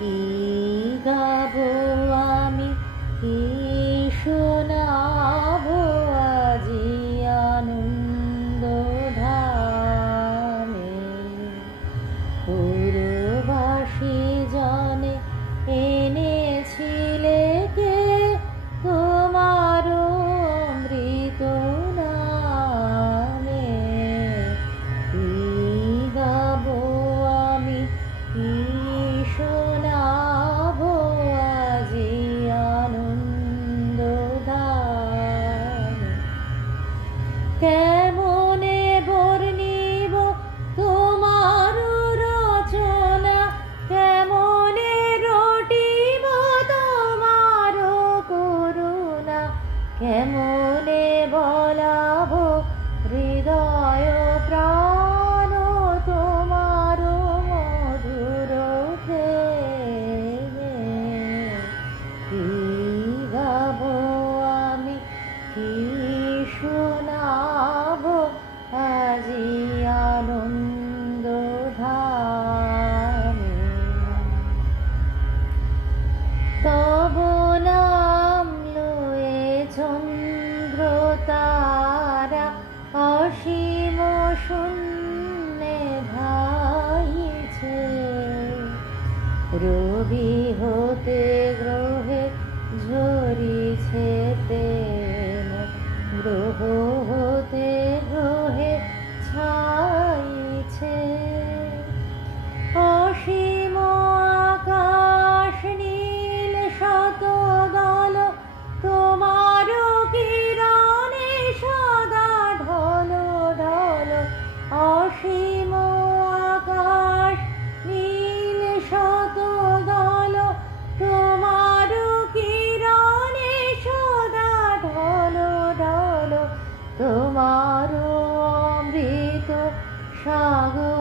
কি গাবো কেমনে বর্ণিব তোমার রচনা? কেমনে রটিব তোমার করুণা? কেমনে বলাব হৃদয় প্রাণ তোমার মধুর কি গাবো আমি? কি শোনাবো তারা অসীম শূন্যে ধাইছে রবি হতে গ্রহে ঝরিছে গ্রহ 刹歌